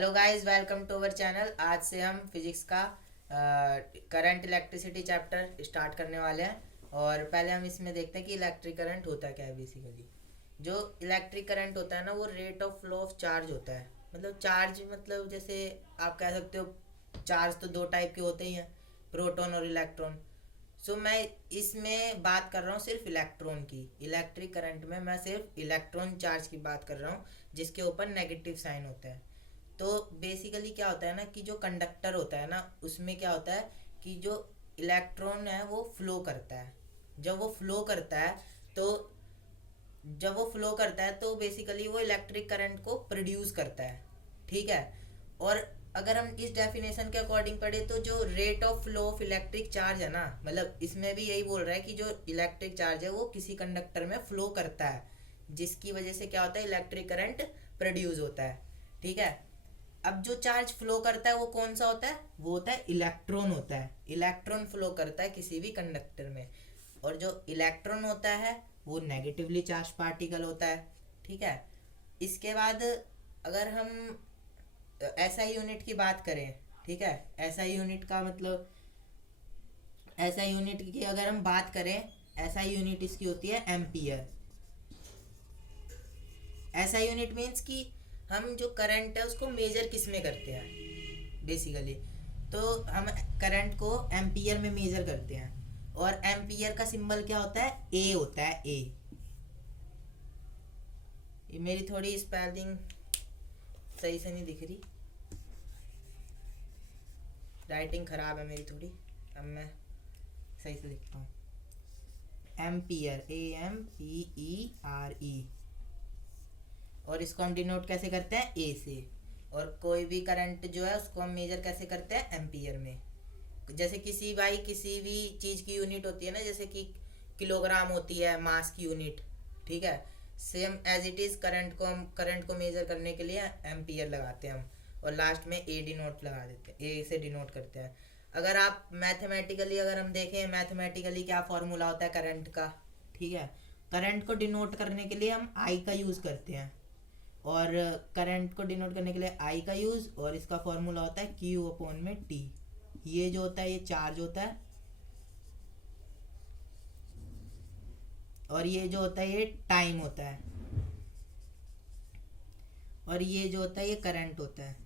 Hello guys, welcome to our channel. आज से हम फिजिक्स का करंट इलेक्ट्रिसिटी चैप्टर स्टार्ट करने वाले हैं। और पहले हम इसमें देखते हैं कि इलेक्ट्रिक करंट होता क्या है। बेसिकली जो इलेक्ट्रिक करंट होता है ना, वो rate of flow of charge होता है। मतलब चार्ज, मतलब जैसे आप कह सकते हो, चार्ज तो दो टाइप के होते ही हैं, प्रोटॉन और इलेक्ट्रॉन। मैं इसमें बात कर रहा हूँ सिर्फ इलेक्ट्रॉन की। इलेक्ट्रिक करंट में मैं सिर्फ इलेक्ट्रॉन चार्ज की बात कर रहा हूँ, जिसके ऊपर नेगेटिव साइन होता है। तो बेसिकली क्या होता है ना, कि जो कंडक्टर होता है ना, उसमें क्या होता है कि जो इलेक्ट्रॉन है वो फ्लो करता है। जब वो फ्लो करता है तो जब वो फ्लो करता है तो बेसिकली वो इलेक्ट्रिक करंट को प्रोड्यूस करता है। ठीक है। और अगर हम इस डेफिनेशन के अकॉर्डिंग पढ़े तो जो rate of flow of electric charge है ना, मतलब इसमें भी यही बोल रहा है कि जो इलेक्ट्रिक चार्ज है वो किसी कंडक्टर में फ्लो करता है, जिसकी वजह से क्या होता है, इलेक्ट्रिक करंट प्रोड्यूस होता है। ठीक है। अब जो चार्ज फ्लो करता है वो कौन सा होता है? वो होता है इलेक्ट्रॉन होता है। इलेक्ट्रॉन फ्लो करता है किसी भी कंडक्टर में। और जो इलेक्ट्रॉन होता है वो नेगेटिवली चार्ज पार्टिकल होता है। ठीक है। इसके बाद अगर हम एसआई यूनिट की बात करें, ठीक है, एसआई यूनिट का मतलब, एसआई यूनिट की अगर हम बात करें, एसआई यूनिट इसकी होती है एम्पियर। एसआई यूनिट मीन्स कि हम जो करंट है उसको मेजर किस में करते हैं बेसिकली। तो हम करंट को एम्पियर में मेजर करते हैं। और एम्पियर का सिंबल क्या होता है? ए होता है, ए। ये मेरी थोड़ी स्पेलिंग सही से नहीं दिख रही, राइटिंग खराब है मेरी थोड़ी। अब मैं सही से लिखता हूँ। Ampere, AMPERE। और इसको हम डिनोट कैसे करते हैं? ए से। और कोई भी करंट जो है उसको हम मेजर कैसे करते हैं? एम्पियर में। जैसे किसी भी चीज़ की यूनिट होती है ना, जैसे कि किलोग्राम होती है मास की यूनिट। ठीक है। Same as it is current को मेजर करने के लिए एम्पियर लगाते हैं हम। और लास्ट में ए डिनोट लगा देते हैं, ए से डिनोट करते हैं। अगर आप मैथमेटिकली अगर हम देखें, मैथमेटिकली क्या फॉर्मूला होता है करंट का? ठीक है। करंट को डिनोट करने के लिए हम आई का यूज़ करते हैं। और करंट को डिनोट करने के लिए आई का यूज़, और इसका फॉर्मूला होता है क्यू अपॉन में टी। ये जो होता है ये चार्ज होता है, और ये जो होता है ये टाइम होता है, और ये जो होता है ये करंट होता है।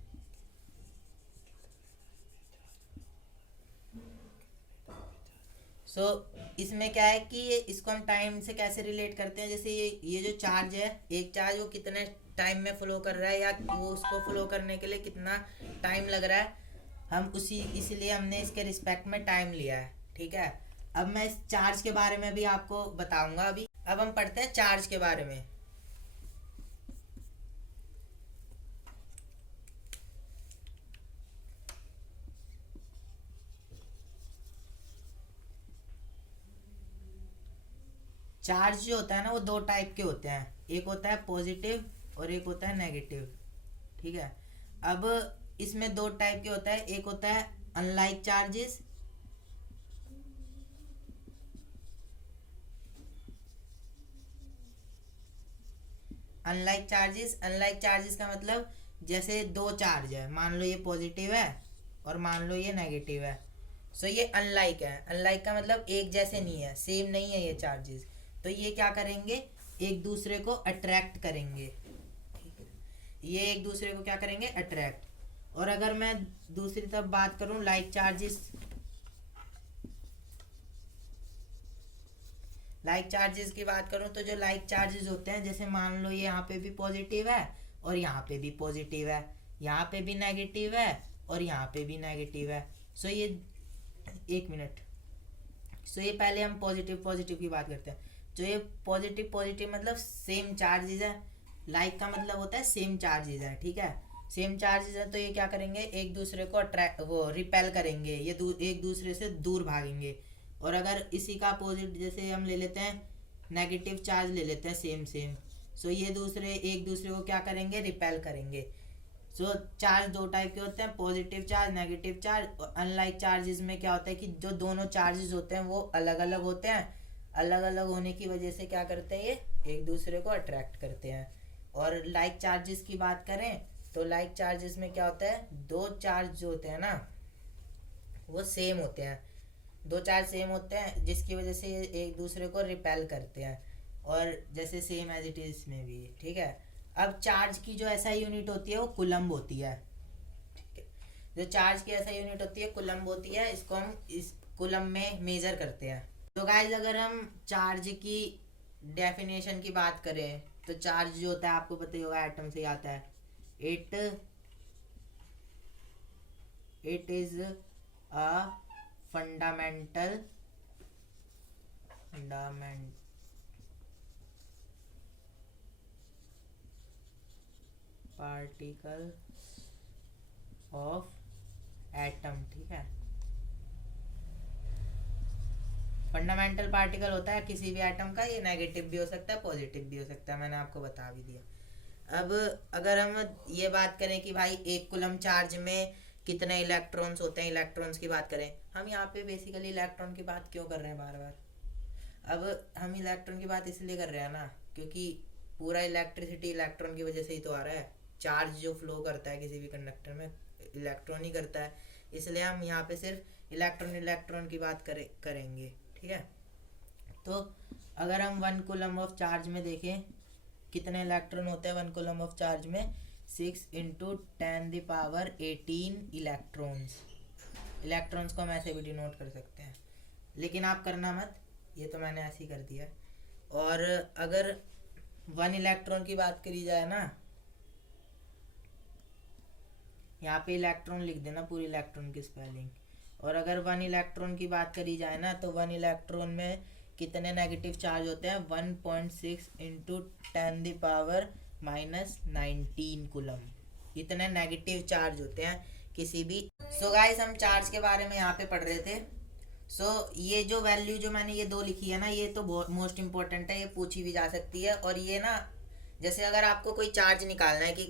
इसमें क्या है कि इसको हम टाइम से कैसे रिलेट करते हैं। जैसे ये जो चार्ज है, एक चार्ज वो कितने टाइम में फ्लो कर रहा है, या वो उसको फ्लो करने के लिए कितना टाइम लग रहा है, हम उसी इसलिए हमने इसके रिस्पेक्ट में टाइम लिया है। ठीक है। अब मैं इस चार्ज के बारे में भी आपको बताऊंगा अभी। अब हम पढ़ते हैं चार्ज के बारे में। चार्ज जो होता है ना, वो दो टाइप के होते हैं। एक होता है पॉजिटिव और एक होता है नेगेटिव। ठीक है। अब इसमें दो टाइप के होता है। एक होता है अनलाइक चार्जेस। अनलाइक चार्जेस का मतलब, जैसे दो चार्ज है, मान लो ये पॉजिटिव है और मान लो ये नेगेटिव है। ये अनलाइक है। अनलाइक का मतलब एक जैसे नहीं है, सेम नहीं है ये चार्जेस। तो ये क्या करेंगे, एक दूसरे को अट्रैक्ट करेंगे। ये एक दूसरे को क्या करेंगे? अट्रैक्ट। और अगर मैं दूसरी तरफ बात करूं, लाइक चार्जेस की बात करूं, तो जो लाइक चार्जेस होते हैं, जैसे मान लो ये यहाँ पे भी पॉजिटिव है और यहाँ पे भी पॉजिटिव है, यहाँ पे भी नेगेटिव है और यहाँ पे भी नेगेटिव है। ये एक मिनट। ये पहले हम पॉजिटिव पॉजिटिव की बात करते हैं। जो ये पॉजिटिव पॉजिटिव मतलब सेम चार्जेस है। लाइक का मतलब होता है सेम चार्जेस है। ठीक है। सेम चार्जेस है तो ये क्या करेंगे, एक दूसरे को अट्रैक्ट, वो रिपेल करेंगे, ये एक दूसरे से दूर भागेंगे। और अगर इसी का अपोजिट जैसे हम ले लेते हैं, नेगेटिव चार्ज ले लेते हैं, सेम सेम। ये एक दूसरे को क्या करेंगे? रिपेल करेंगे। चार्ज दो टाइप के होते हैं, positive charge, negative charge. Unlike charges में क्या होता है कि जो दोनों चार्जेस होते हैं वो अलग अलग होते हैं। अलग अलग होने की वजह से क्या करते हैं, ये एक दूसरे को अट्रैक्ट करते हैं। और लाइक चार्जेस की बात करें तो लाइक चार्जेस में क्या होता है, दो चार्ज जो होते हैं ना वो सेम होते हैं, दो चार्ज सेम होते हैं जिसकी वजह से एक दूसरे को रिपेल करते हैं, और जैसे सेम एज इट इज में भी, ठीक है। अब चार्ज की जो ऐसा यूनिट होती है वो कुलम्ब होती है, ठीक है। जो चार्ज की ऐसा यूनिट होती है कुलम्ब होती है, इसको हम इस कुलम्ब में मेजर करते हैं। तो गाइज अगर हम चार्ज की डेफिनेशन की बात करें तो चार्ज जो होता है आपको पता ही होगा, एटम से आता है। It is a fundamental particle of atom, ठीक है। फंडामेंटल पार्टिकल होता है किसी भी एटम का, ये नेगेटिव भी हो सकता है पॉजिटिव भी हो सकता है, मैंने आपको बता भी दिया। अब अगर हम ये बात करें कि भाई एक कूलम चार्ज में कितने इलेक्ट्रॉन्स होते हैं, इलेक्ट्रॉन्स की बात करें, हम यहाँ पे बेसिकली इलेक्ट्रॉन की बात क्यों कर रहे हैं बार बार। अब हम इलेक्ट्रॉन की बात इसलिए कर रहे हैं ना क्योंकि पूरा इलेक्ट्रिसिटी इलेक्ट्रॉन की वजह से ही तो आ रहा है। चार्ज जो फ्लो करता है किसी भी कंडक्टर में इलेक्ट्रॉन ही करता है, इसलिए हम यहाँ पे सिर्फ इलेक्ट्रॉन की बात करेंगे, ठीक है। तो अगर हम 1 कूलम ऑफ चार्ज में देखें कितने इलेक्ट्रॉन होते हैं 1 कूलम ऑफ चार्ज में, 6 × 10⁻18 इलेक्ट्रॉन्स को हम ऐसे भी डिनोट कर सकते हैं, लेकिन आप करना मत, ये तो मैंने ऐसे ही कर दिया। और अगर 1 इलेक्ट्रॉन की बात करी जाए ना, यहाँ पे इलेक्ट्रॉन लिख देना पूरी इलेक्ट्रॉन की स्पेलिंग। और अगर 1 इलेक्ट्रॉन की बात करी जाए ना तो 1 इलेक्ट्रॉन में कितने नेगेटिव चार्ज होते हैं, 1.6 × 10⁻19 कूलम, इतने नेगेटिव चार्ज होते हैं किसी भी। सो गाइस हम चार्ज के बारे में यहाँ पे पढ़ रहे थे। ये जो वैल्यू जो मैंने ये 2 लिखी है ना, ये तो बहुत मोस्ट इंपॉर्टेंट है, ये पूछी भी जा सकती है। और ये ना जैसे अगर आपको कोई चार्ज निकालना है कि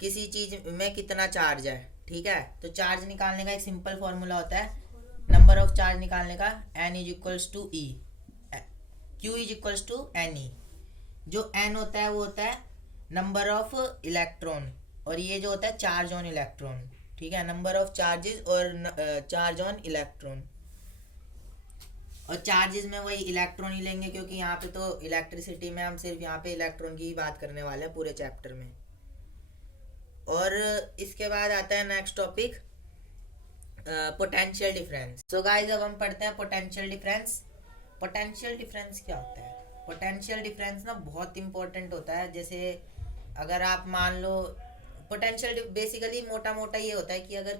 किसी चीज में कितना चार्ज है, ठीक है, तो चार्ज निकालने का एक सिंपल फॉर्मूला होता है नंबर ऑफ चार्ज निकालने का, n = E, Q = Ne। जो n होता है वो होता है नंबर ऑफ इलेक्ट्रॉन, और ये जो होता है चार्ज ऑन इलेक्ट्रॉन, ठीक है, नंबर ऑफ चार्जेस और चार्ज ऑन इलेक्ट्रॉन। और चार्जेस में वही इलेक्ट्रॉन ही लेंगे क्योंकि यहाँ पे तो इलेक्ट्रिसिटी में हम सिर्फ यहाँ पे इलेक्ट्रॉन की ही बात करने वाले हैं पूरे चैप्टर में। और इसके बाद आता है next topic potential difference. So guys अब हम पढ़ते हैं पोटेंशियल डिफरेंस। पोटेंशियल डिफरेंस क्या होता है? पोटेंशियल डिफरेंस ना बहुत इंपॉर्टेंट होता है। जैसे अगर आप मान लो पोटेंशियल बेसिकली मोटा मोटा ये होता है कि अगर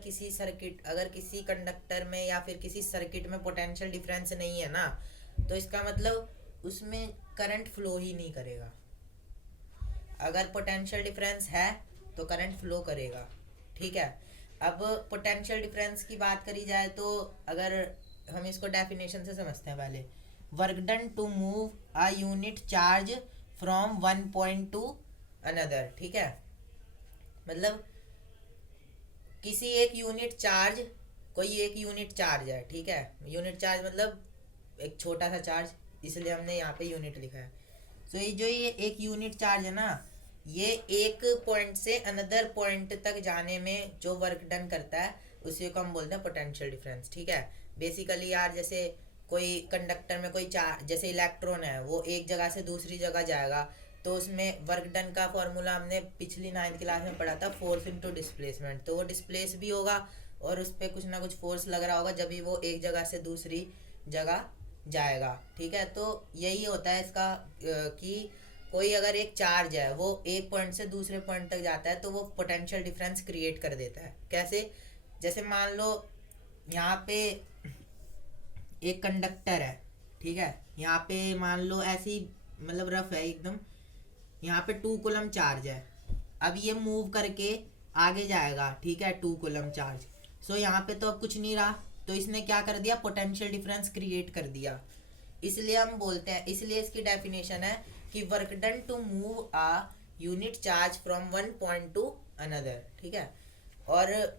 किसी कंडक्टर में या फिर किसी सर्किट में पोटेंशियल डिफरेंस नहीं है ना, तो इसका मतलब उसमें करंट फ्लो ही नहीं करेगा। अगर पोटेंशियल डिफरेंस है तो करंट फ्लो करेगा, ठीक है। अब पोटेंशियल डिफरेंस की बात करी जाए तो अगर हम इसको डेफिनेशन से समझते हैं पहले, work done to move a unit charge from one point to another, ठीक है। मतलब किसी एक यूनिट चार्ज, कोई एक यूनिट चार्ज है, ठीक है। यूनिट चार्ज मतलब एक छोटा सा चार्ज, इसलिए हमने यहाँ पे यूनिट लिखा है। तो ये एक यूनिट चार्ज है ना, ये एक पॉइंट से अनदर पॉइंट तक जाने में जो वर्क डन करता है उसी को हम बोलते हैं पोटेंशियल डिफरेंस, ठीक है। बेसिकली यार जैसे कोई कंडक्टर में कोई चार्ज, जैसे इलेक्ट्रॉन है, वो एक जगह से दूसरी जगह जाएगा, तो उसमें वर्क डन का फॉर्मूला हमने पिछली 9th क्लास में पढ़ा था, फोर्स इनटू डिस्प्लेसमेंट। तो वो डिस्प्लेस भी होगा और उस पर कुछ ना कुछ फोर्स लग रहा होगा जब भी वो एक जगह से दूसरी जगह जाएगा, ठीक है। तो यही होता है इसका कि कोई अगर एक चार्ज है वो एक पॉइंट से दूसरे पॉइंट तक जाता है तो वो पोटेंशियल डिफरेंस क्रिएट कर देता है। कैसे? जैसे मान लो यहाँ पे एक कंडक्टर है, ठीक है, यहाँ पे मान लो ऐसी मतलब रफ है एकदम, यहाँ पे 2 कूलम चार्ज है। अब ये मूव करके आगे जाएगा, ठीक है, 2 कूलम चार्ज। सो यहाँ पे तो अब कुछ नहीं रहा, तो इसने क्या कर दिया, पोटेंशियल डिफरेंस क्रिएट कर दिया। इसलिए हम बोलते हैं, इसलिए इसकी डेफिनेशन है कि work done to move a unit charge from one point to another, ठीक है। और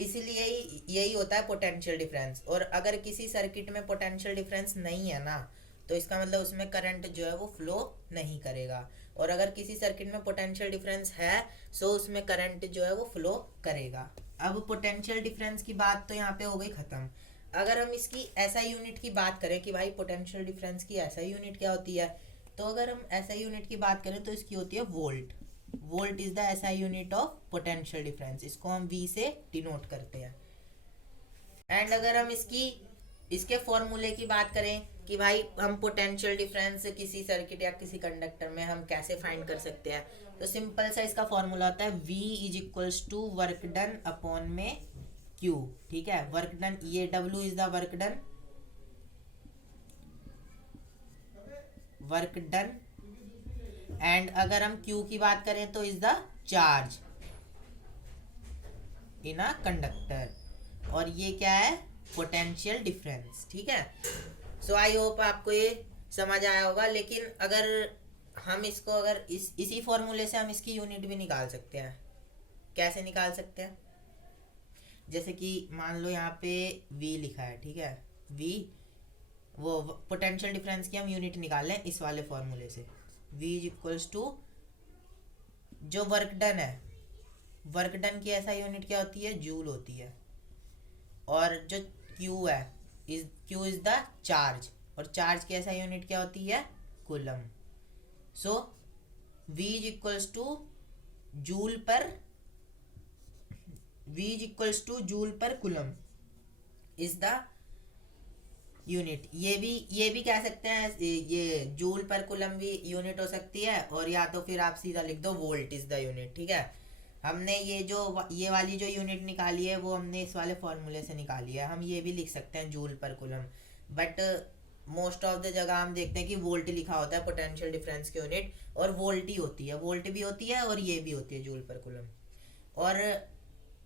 इसीलिए यही होता है पोटेंशियल डिफरेंस। और अगर किसी सर्किट में पोटेंशियल डिफरेंस नहीं है ना, तो इसका मतलब उसमें करंट जो है वो फ्लो नहीं करेगा। और अगर किसी सर्किट में पोटेंशियल डिफरेंस है सो उसमें करंट जो है वो फ्लो करेगा। अब पोटेंशियल डिफरेंस की बात तो यहाँ पे हो गई खत्म। अगर हम इसकी एसआई यूनिट की बात करें कि भाई पोटेंशियल डिफरेंस की एसआई यूनिट क्या होती है, तो अगर हम एसआई यूनिट की बात करें तो इसकी होती है volt. Volt is the SI unit of potential difference, इसको हम वी से डिनोट करते हैं। एंड अगर हम इसके फॉर्मूले की बात करें कि भाई हम पोटेंशियल डिफरेंस किसी सर्किट या किसी कंडक्टर में हम कैसे फाइंड कर सकते हैं, तो सिंपल सा इसका फॉर्मूला होता है V is equals to work done upon में Q। ठीक है, वर्क डन, ये W is the work done and अगर हम Q की बात करें तो is the charge in a conductor, और ये क्या है, पोटेंशियल डिफरेंस। ठीक है, सो आई होप आपको ये समझ आया होगा। लेकिन अगर हम इसको अगर इसी फॉर्मूले से हम इसकी यूनिट भी निकाल सकते हैं। कैसे निकाल सकते हैं, जैसे कि मान लो यहाँ पे V लिखा है, ठीक है, V वो पोटेंशियल डिफरेंस की हम यूनिट निकाल लें इस वाले फॉर्मूले से। V इज इक्वल्स टू जो वर्क डन है, वर्क डन की ऐसा यूनिट क्या होती है, जूल होती है, और जो Q है Q इज द चार्ज, और चार्ज की ऐसा यूनिट क्या होती है, coulomb. So V is equals two joule पर कूलम इज द यूनिट। ये भी कह सकते हैं, ये जूल पर कूलम भी यूनिट हो सकती है, और या तो फिर आप सीधा लिख दो वोल्ट इज द यूनिट। ठीक है, हमने ये वाली जो यूनिट निकाली है वो हमने इस वाले फॉर्मूले से निकाली है। हम ये भी लिख सकते हैं जूल पर coulomb, but most of the जगह हम देखते हैं कि वोल्ट लिखा होता है पोटेंशियल डिफरेंस की यूनिट, और वोल्ट ही होती है, वोल्ट भी होती है और ये भी होती है जूल पर कूलम। और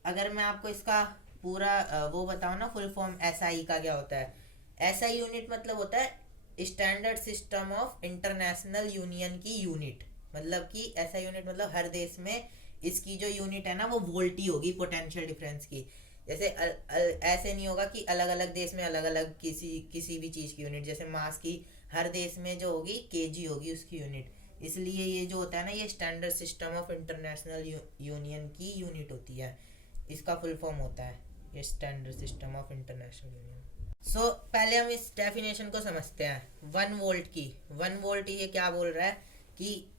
अगर मैं आपको इसका पूरा वो बताऊँ ना, फुल फॉर्म एसआई का क्या होता है, एसआई यूनिट मतलब होता है standard system of international union की यूनिट। मतलब कि ऐसा यूनिट मतलब हर देश में इसकी जो यूनिट है ना वो वोल्ट ही होगी पोटेंशियल डिफरेंस की। जैसे ऐसे नहीं होगा कि अलग अलग देश में अलग अलग किसी भी चीज़ की यूनिट, जैसे मास की हर देश में जो होगी केजी होगी उसकी यूनिट। इसलिए ये जो होता है ना, ये standard system of international union की यूनिट होती है, इसका फुल फॉर्म होता है ये standard system of international union. So पहले हम इस डेफिनेशन को समझते हैं 1 वोल्ट की। 1 वोल्ट ये क्या बोल रहा है कि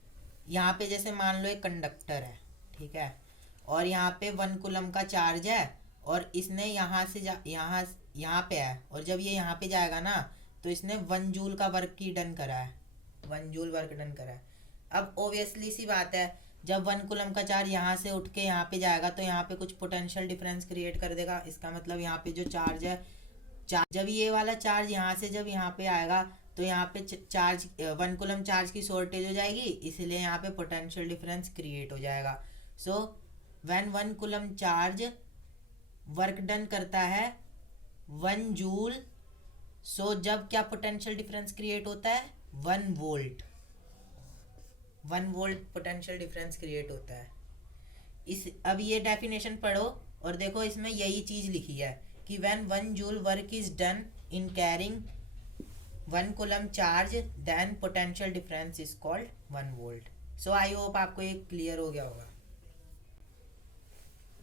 यहाँ पे जैसे मान लो एक कंडक्टर है, ठीक है, और यहाँ पे 1 कूलम का चार्ज है, और इसने यहाँ से यहाँ पे है, और जब ये यहाँ पे जाएगा ना तो इसने 1 जूल का वर्क की डन करा है, 1 जूल वर्क डन करा है। अब ओबियसली सी बात है, जब 1 कूलम का चार्ज यहाँ से उठ के यहाँ पे जाएगा तो यहाँ पे कुछ पोटेंशियल डिफरेंस क्रिएट कर देगा। इसका मतलब यहाँ पे जो चार्ज है, जब ये वाला चार्ज यहाँ से जब यहाँ पे आएगा तो यहाँ पे चार्ज 1 कूलम चार्ज की शॉर्टेज हो जाएगी, इसलिए यहाँ पे पोटेंशियल डिफरेंस क्रिएट हो जाएगा। So when 1 coulomb charge work done करता है 1 जूल, सो जब क्या पोटेंशियल डिफरेंस क्रिएट होता है, 1 वोल्ट पोटेंशियल डिफरेंस क्रिएट होता है। अब ये डेफिनेशन पढ़ो और देखो इसमें यही चीज़ लिखी है कि when 1 joule work is done in carrying 1 coulomb charge then potential difference is called 1 volt। so I hope आपको ये क्लियर हो गया होगा।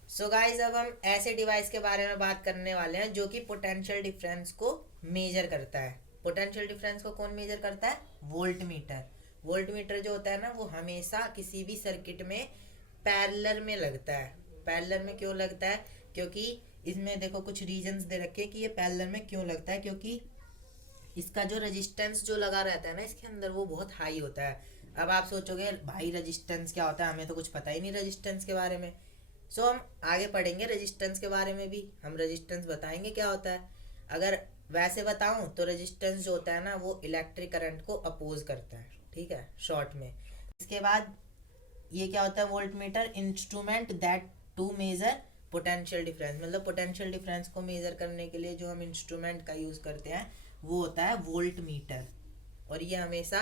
so guys, अब हम ऐसे डिवाइस के बारे में बात करने वाले हैं जो कि पोटेंशियल डिफरेंस को मेजर करता है। पोटेंशियल डिफरेंस को कौन मेजर करता है, वोल्ट मीटर। वोल्ट मीटर जो होता है ना वो हमेशा किसी भी सर्किट में पैरेलल में लगता है। पैरेलल में क्यों लगता है, क्योंकि इसमें देखो कुछ रीजंस दे रखे कि ये पैरेलल में क्यों लगता है, क्योंकि इसका जो रेजिस्टेंस जो लगा रहता है ना इसके अंदर वो बहुत हाई होता है। अब आप सोचोगे भाई रेजिस्टेंस क्या होता है, हमें तो कुछ पता ही नहीं रेजिस्टेंस के बारे में। सो हम आगे पढ़ेंगे रेजिस्टेंस के बारे में भी, हम रेजिस्टेंस बताएंगे क्या होता है। अगर वैसे बताऊं तो रेजिस्टेंस जो होता है ना वो इलेक्ट्रिक करंट को अपोज करता है, ठीक है, शॉर्ट में। इसके बाद ये क्या होता है, voltmeter, instrument that to measure potential difference. मतलब पोटेंशियल डिफरेंस को मेजर करने के लिए जो हम इंस्ट्रूमेंट का यूज़ करते हैं वो होता है वोल्ट मीटर, और ये हमेशा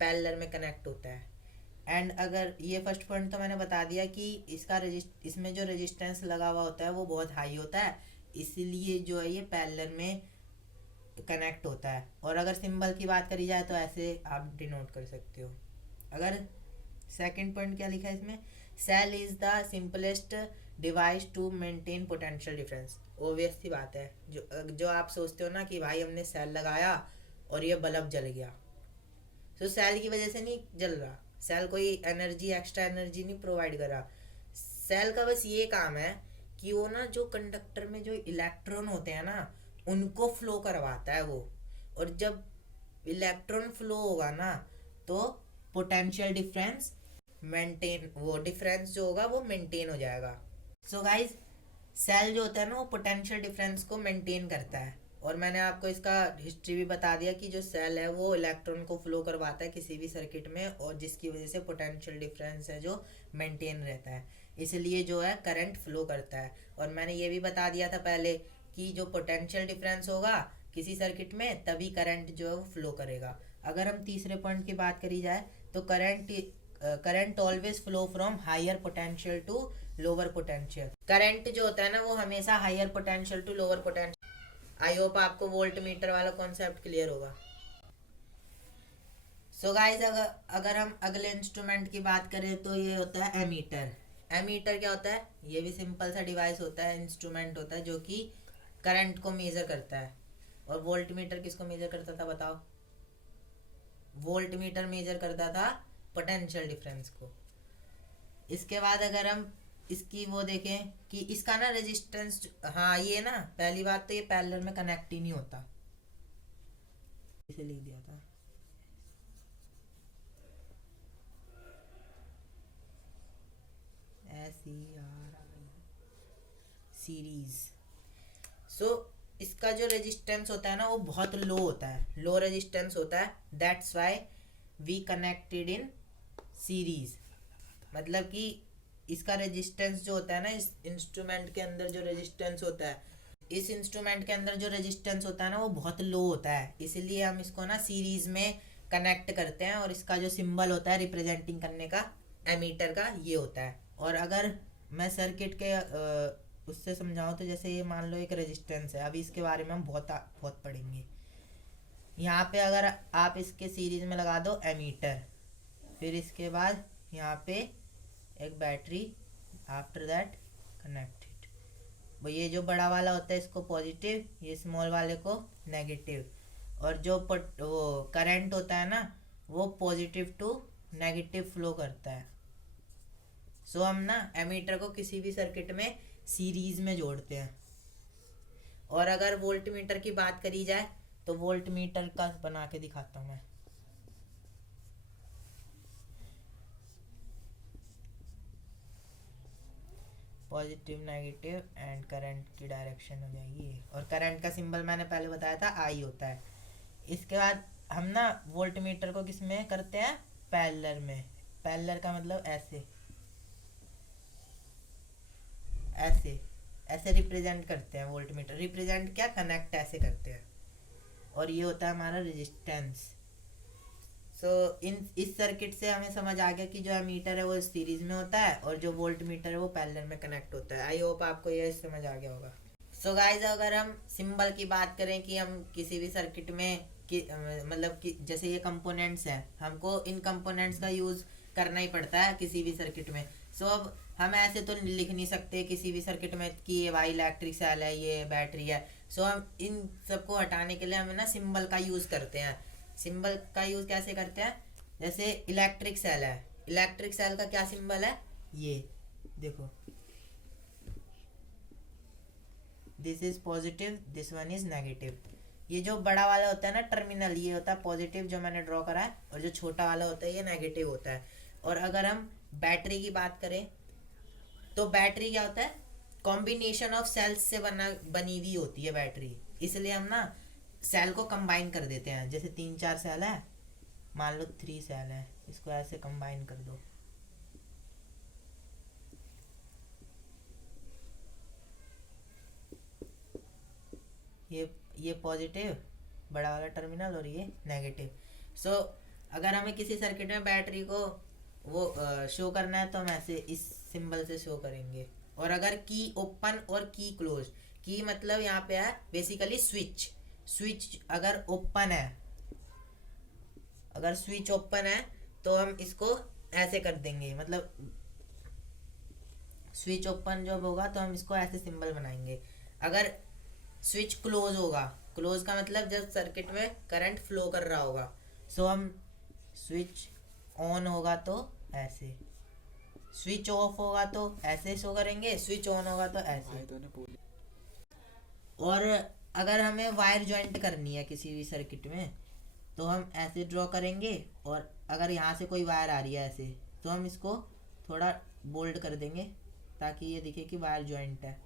पैरेलल में कनेक्ट होता है। एंड अगर ये फर्स्ट पॉइंट तो मैंने बता दिया कि इसमें जो रेजिस्टेंस लगा हुआ होता है वो बहुत हाई होता है, इसलिए जो है ये पैरेलल में कनेक्ट होता है। और अगर सिंबल की बात करी जाए तो ऐसे आप डिनोट कर सकते हो। अगर सेकंड पॉइंट क्या लिखा है इसमें, cell is the simplest device to maintain potential difference. Obvious सी बात है, जो आप सोचते हो ना कि भाई हमने सेल लगाया और ये बल्ब जल गया, तो सेल की वजह से नहीं जल रहा, सेल कोई एनर्जी एक्स्ट्रा एनर्जी नहीं प्रोवाइड कर रहा। सेल का बस ये काम है कि वो ना जो कंडक्टर में जो इलेक्ट्रॉन होते हैं ना उनको फ्लो करवाता है वो। और जब इलेक्ट्रॉन फ्लो होगा ना तो पोटेंशियल डिफरेंस मेंटेन, वो डिफरेंस जो होगा वो मेंटेन हो जाएगा। सो गाइज सेल जो होता है ना वो पोटेंशियल डिफरेंस को मेंटेन करता है। और मैंने आपको इसका हिस्ट्री भी बता दिया कि जो सेल है वो इलेक्ट्रॉन को फ्लो करवाता है किसी भी सर्किट में, और जिसकी वजह से पोटेंशियल डिफरेंस है जो मेंटेन रहता है, इसलिए जो है करंट फ्लो करता है। और मैंने ये भी बता दिया था पहले कि जो पोटेंशियल डिफरेंस होगा किसी सर्किट में तभी करंट जो है वो फ्लो करेगा। अगर हम तीसरे पॉइंट की बात करी जाए तो current always flow from higher potential to lower potential. Current जो होता है ना वो हमेशा higher potential to lower potential. I hope आपको वोल्ट मीटर वाला कॉन्सेप्ट क्लियर होगा। सो गाइज अगर हम अगले इंस्ट्रूमेंट की बात करें तो ये होता है एमीटर। एमीटर क्या होता है, ये भी सिंपल सा डिवाइस होता है, इंस्ट्रूमेंट होता है जो कि करंट को मेजर करता है। और वोल्ट मीटर किसको मेजर करता था बताओ, वोल्ट मीटर मेजर करता था पोटेंशियल डिफरेंस को। इसके बाद अगर हम इसकी वो देखें कि इसका ना रेजिस्टेंस, हाँ ये ना पहली बात तो ये पैरेलल में कनेक्ट ही नहीं होता, इसे लिख दिया था सीरीज। सो इसका जो रेजिस्टेंस होता है ना वो बहुत लो होता है, लो रेजिस्टेंस होता है, that's why we connected in series. मतलब कि इसका रेजिस्टेंस जो होता है ना, इस इंस्ट्रूमेंट के अंदर जो रेजिस्टेंस होता है, इस इंस्ट्रूमेंट के अंदर जो रेजिस्टेंस होता है ना वो बहुत लो होता है, इसलिए हम इसको ना सीरीज में कनेक्ट करते हैं। और इसका जो सिंबल होता है रिप्रेजेंटिंग करने का एमीटर का ये होता है। और अगर मैं सर्किट के उससे समझाऊं तो जैसे ये मान लो एक रेजिस्टेंस है, अभी इसके बारे में हम बहुत पढ़ेंगे। यहाँ पे अगर आप इसके सीरीज में लगा दो एमीटर, फिर इसके बाद यहाँ पे एक बैटरी, आफ्टर दैट कनेक्टेड। वो ये जो बड़ा वाला होता है इसको पॉजिटिव, ये स्मॉल वाले को नेगेटिव। और जो वो करंट होता है ना वो पॉजिटिव टू नेगेटिव फ्लो करता है। सो हम ना एमीटर को किसी भी सर्किट में सीरीज में जोड़ते हैं। और अगर वोल्ट मीटर की बात करी जाए तो वोल्ट मीटर का बना के दिखाता हूँ मैं। पॉजिटिव नेगेटिव एंड करंट की डायरेक्शन हो जाएगी ये। और करंट का सिंबल मैंने पहले बताया था आई होता है। इसके बाद हम ना वोल्ट मीटर को किस में करते हैं, पैरेलल में। पैरेलल का मतलब ऐसे ऐसे ऐसे रिप्रेजेंट करते हैं वोल्ट मीटर। रिप्रेजेंट क्या, कनेक्ट ऐसे करते हैं। और ये होता है हमारा रेजिस्टेंस। सो इस सर्किट से हमें समझ आ गया कि जो एमीटर है वो सीरीज में होता है और जो वोल्ट मीटर है वो पैरेलल में कनेक्ट होता है। आई होप आपको ये समझ आ गया होगा। सो गाइज अगर हम सिंबल की बात करें कि हम किसी भी सर्किट में मतलब कि जैसे ये कंपोनेंट्स हैं, हमको इन कंपोनेंट्स का यूज़ करना ही पड़ता है किसी भी सर्किट में। सो अब हम ऐसे तो लिख नहीं सकते किसी भी सर्किट में कि ये भाई इलेक्ट्रिक सेल है, ये बैटरी है। सो हम इन सबको हटाने के लिए हमें ना सिंबल का यूज़ करते हैं। सिंबल का यूज़ कैसे करते हैं, जैसे इलेक्ट्रिक सेल है, इलेक्ट्रिक सेल का क्या सिंबल है, ये देखो, this is positive, this one is negative. ये जो बड़ा वाला होता है ना टर्मिनल, ये होता है पॉजिटिव जो मैंने ड्रॉ करा है, और जो छोटा वाला होता है ये नेगेटिव होता है। और अगर हम बैटरी की बात करें तो बैटरी क्या होता है, कॉम्बिनेशन ऑफ सेल्स से बनी हुई होती है बैटरी। इसलिए हम ना सेल को कंबाइन कर देते हैं। जैसे 3-4 सेल है, मान लो 3 सेल है, इसको ऐसे कंबाइन कर दो। ये पॉजिटिव बड़ा वाला टर्मिनल और ये नेगेटिव। सो अगर हमें किसी सर्किट में बैटरी को वो शो करना है तो हम ऐसे इस सिंबल से शो करेंगे। और अगर की ओपन और की क्लोज, की मतलब यहाँ पे है बेसिकली स्विच। स्विच अगर ओपन है, अगर स्विच ओपन है तो हम इसको ऐसे कर देंगे, मतलब स्विच ओपन जब होगा तो हम इसको ऐसे सिंबल बनाएंगे। अगर स्विच क्लोज होगा, क्लोज का मतलब जब सर्किट में करंट फ्लो कर रहा होगा, सो हम स्विच ऑन होगा तो ऐसे, स्विच ऑफ होगा तो ऐसे शो करेंगे, स्विच ऑन होगा तो ऐसे। और अगर हमें वायर ज्वाइंट करनी है किसी भी सर्किट में तो हम ऐसे ड्रॉ करेंगे, और अगर यहाँ से कोई वायर आ रही है ऐसे तो हम इसको थोड़ा बोल्ड कर देंगे ताकि ये दिखे कि वायर ज्वाइंट है।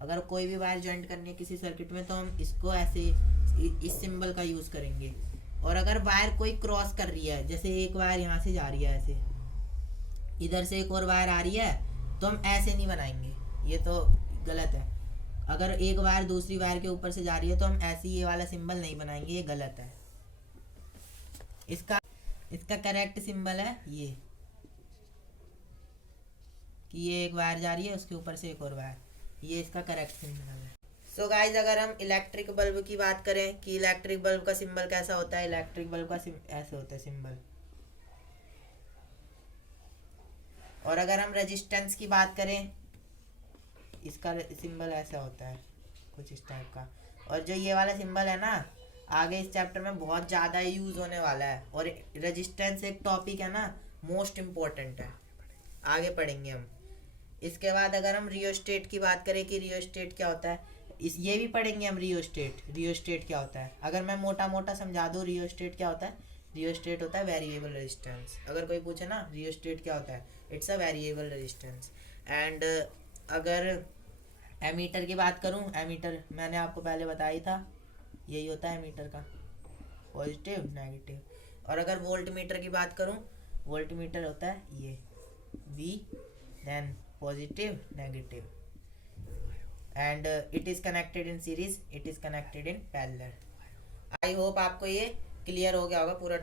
अगर कोई भी वायर ज्वाइंट करनी है किसी सर्किट में तो हम इसको ऐसे इस सिंबल का यूज़ करेंगे। और अगर वायर कोई क्रॉस कर रही है, जैसे एक वायर यहाँ से जा रही है ऐसे, इधर से एक और वायर आ रही है, तो हम ऐसे नहीं बनाएंगे, ये तो गलत है। अगर एक वायर दूसरी वायर के ऊपर से जा रही है तो हम ऐसे ये वाला सिंबल नहीं बनाएंगे, ये गलत है। इसका इसका करेक्ट सिंबल है ये, कि ये एक वायर जा रही है उसके ऊपर से एक और वायर, ये इसका करेक्ट सिंबल है। सो गाइज, अगर हम इलेक्ट्रिक बल्ब की बात करें कि इलेक्ट्रिक बल्ब का सिंबल कैसा होता है, इलेक्ट्रिक बल्ब का ऐसे होता है सिंबल। और अगर हम रेजिस्टेंस की बात करें, इसका सिंबल ऐसा होता है कुछ इस टाइप का। और जो ये वाला सिंबल है ना, आगे इस चैप्टर में बहुत ज़्यादा यूज़ होने वाला है। और रेजिस्टेंस एक टॉपिक है ना, मोस्ट इम्पोर्टेंट है, आगे पढ़ेंगे हम। इसके बाद अगर हम रियोस्टेट की बात करें कि रियोस्टेट क्या होता है, ये भी पढ़ेंगे हम। रियोस्टेट क्या होता है, अगर मैं मोटा मोटा समझा दूँ रियोस्टेट क्या होता है, रियोस्टेट होता है वेरिएबल रेजिस्टेंस। अगर कोई पूछे ना रियोस्टेट क्या होता है, it's a variable resistance. And अगर एमीटर की बात करूं, एमीटर मैंने आपको पहले बताया था, यही होता है एमीटर का, पॉजिटिव नेगेटिव। और अगर वोल्ट मीटर की बात करूं, वोल्ट मीटर होता है ये V, then positive negative, and it is connected in series, it is connected in parallel. I hope आपको ये क्लियर हो गया होगा पूरा।